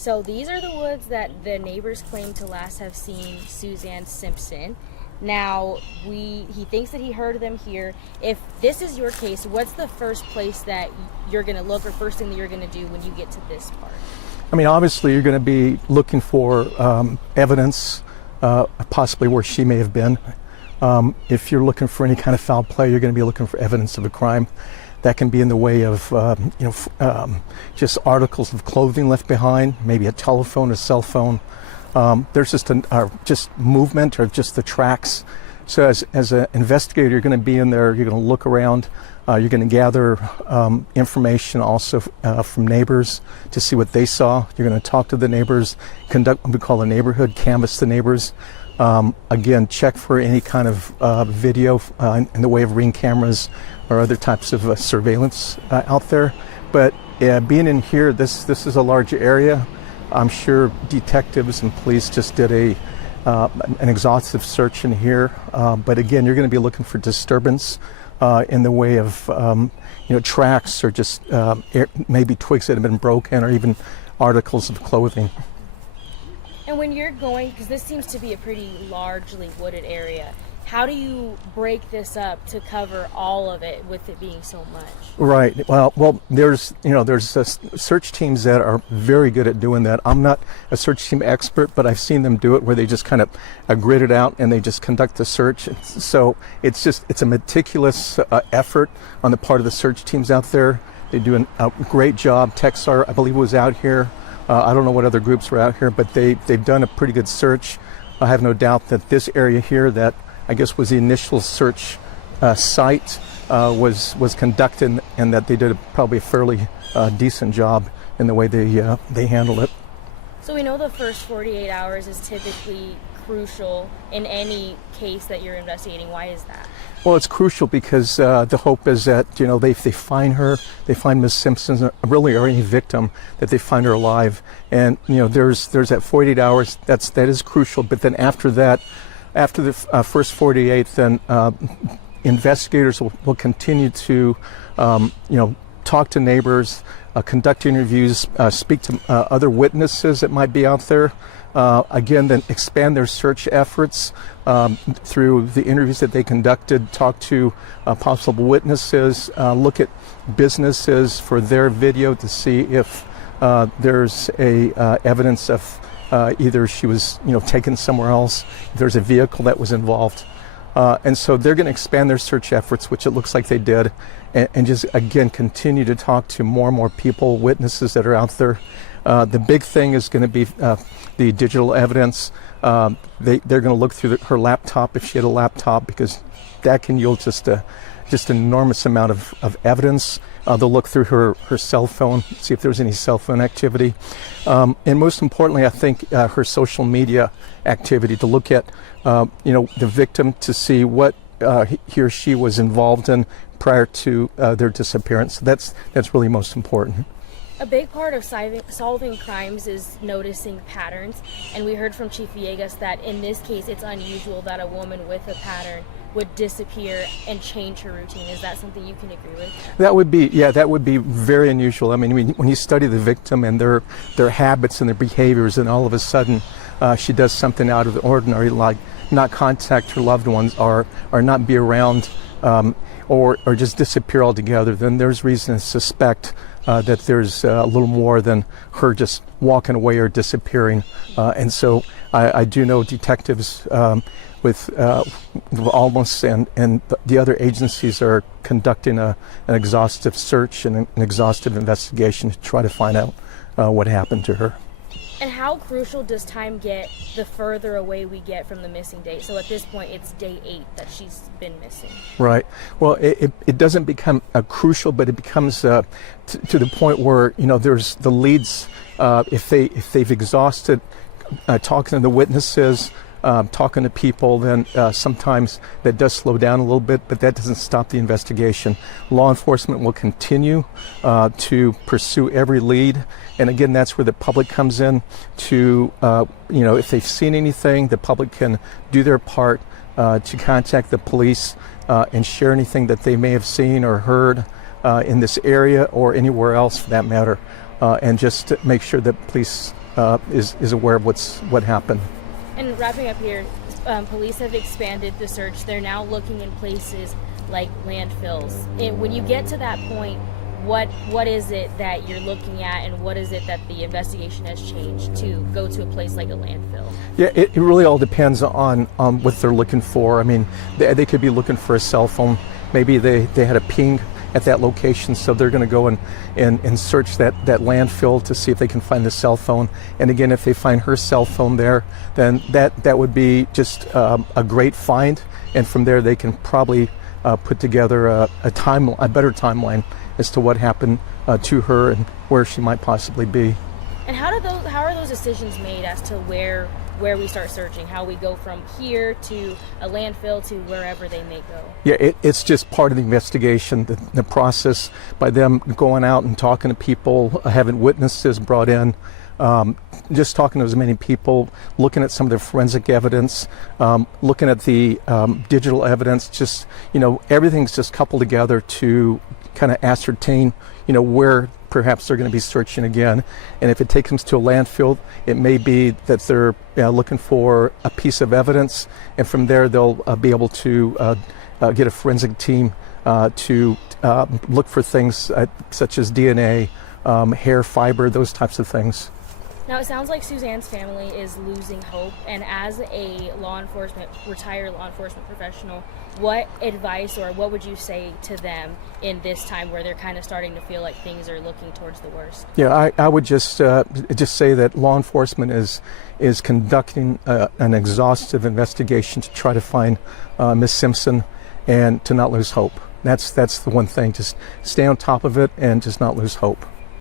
So these are the woods that the neighbors claim to last have seen Suzanne Simpson. Now, he thinks that he heard them here. If this is your case, what's the first place that you're going to look, or first thing that you're going to do when you get to this part? I mean, obviously you're going to be looking for evidence, possibly where she may have been. If you're looking for any kind of foul play, you're going to be looking for evidence of a crime. That can be in the way of, just articles of clothing left behind, maybe a telephone, a cell phone. There's just movement or just the tracks. So as an investigator, you're going to be in there, you're going to look around, you're going to gather information also from neighbors to see what they saw. You're going to talk to the neighbors, conduct what we call a neighborhood, canvass the neighbors. Again, check for any kind of video in the way of ring cameras or other types of surveillance out there. But being in here, this is a large area. I'm sure detectives and police just did an exhaustive search in here. But again, you're going to be looking for disturbance in the way of tracks or just maybe twigs that have been broken or even articles of clothing. And when you're going, because this seems to be a pretty largely wooded area, how do you break this up to cover all of it with it being so much? Right. Well, there's search teams that are very good at doing that. I'm not a search team expert, but I've seen them do it where they just kind of grid it out and they just conduct the search. So it's a meticulous effort on the part of the search teams out there. They do a great job. Texar, I believe, was out here. I don't know what other groups were out here, but they've done a pretty good search. I have no doubt that this area here, that I guess was the initial search site, was conducted, and that they did probably a fairly decent job in the way they handled it. So we know the first 48 hours is typically crucial in any case that you're investigating. Why is that? Well, it's crucial because the hope is that they find her, they find Ms. Simpson, really, or any victim, that they find her alive. And there's that 48 hours. That is crucial. But then after that, after the first 48, then investigators will continue to talk to neighbors, conduct interviews, speak to other witnesses that might be out there. Again, then expand their search efforts through the interviews that they conducted, talk to possible witnesses, look at businesses for their video to see if there's evidence of either she was taken somewhere else, if there's a vehicle that was involved. And so they're going to expand their search efforts, which it looks like they did, and just, again, continue to talk to more and more people, witnesses that are out there. The big thing is going to be the digital evidence. They're going to look through her laptop, if she had a laptop, because that can yield just an enormous amount of evidence. They'll look through her cell phone, see if there's any cell phone activity. And most importantly, I think her social media activity, to look at the victim, to see what he or she was involved in prior to their disappearance. That's really most important. A big part of solving crimes is noticing patterns, and we heard from Chief Villegas that in this case it's unusual that a woman with a pattern would disappear and change her routine. Is that something you can agree with? That would be very unusual. I mean, when you study the victim and their habits and their behaviors, and all of a sudden she does something out of the ordinary, like not contact her loved ones or not be around, or just disappear altogether, then there's reason to suspect that there's a little more than her just walking away or disappearing. And so I do know detectives with Almost and the other agencies are conducting an exhaustive search and an exhaustive investigation to try to find out what happened to her. And how crucial does time get the further away we get from the missing date? So at this point, it's day 8 that she's been missing. Right. Well, it doesn't become crucial, but it becomes to the point where there's the leads. If they've exhausted talking to the witnesses, talking to people, then sometimes that does slow down a little bit, but that doesn't stop the investigation. Law enforcement will continue to pursue every lead. And again, that's where the public comes in to, if they've seen anything, the public can do their part to contact the police and share anything that they may have seen or heard in this area or anywhere else for that matter, and just to make sure that police is aware of what happened. And wrapping up here, police have expanded the search. They're now looking in places like landfills. When you get to that point, what is it that you're looking at, and what is it that the investigation has changed to go to a place like a landfill? Yeah, it really all depends on what they're looking for. I mean, they could be looking for a cell phone. Maybe they had a ping at that location, so they're going to go and search that landfill to see if they can find the cell phone. And again, if they find her cell phone there, then that would be just a great find. And from there, they can probably put together a better timeline as to what happened to her and where she might possibly be. And how are those decisions made as to where we start searching, how we go from here to a landfill to wherever they may go? Yeah, it's just part of the investigation, the process by them going out and talking to people, having witnesses brought in, just talking to as many people, looking at some of the forensic evidence, looking at the digital evidence, just, everything's just coupled together to kind of ascertain, where perhaps they're going to be searching again. And if it takes them to a landfill, it may be that they're looking for a piece of evidence, and from there they'll be able to get a forensic team to look for things such as DNA, hair fiber, those types of things. Now, it sounds like Suzanne's family is losing hope, and as a retired law enforcement professional, what advice or what would you say to them in this time where they're kind of starting to feel like things are looking towards the worst? Yeah, I would just say that law enforcement is conducting an exhaustive investigation to try to find Ms. Simpson, and to not lose hope. That's the one thing. Just stay on top of it and just not lose hope.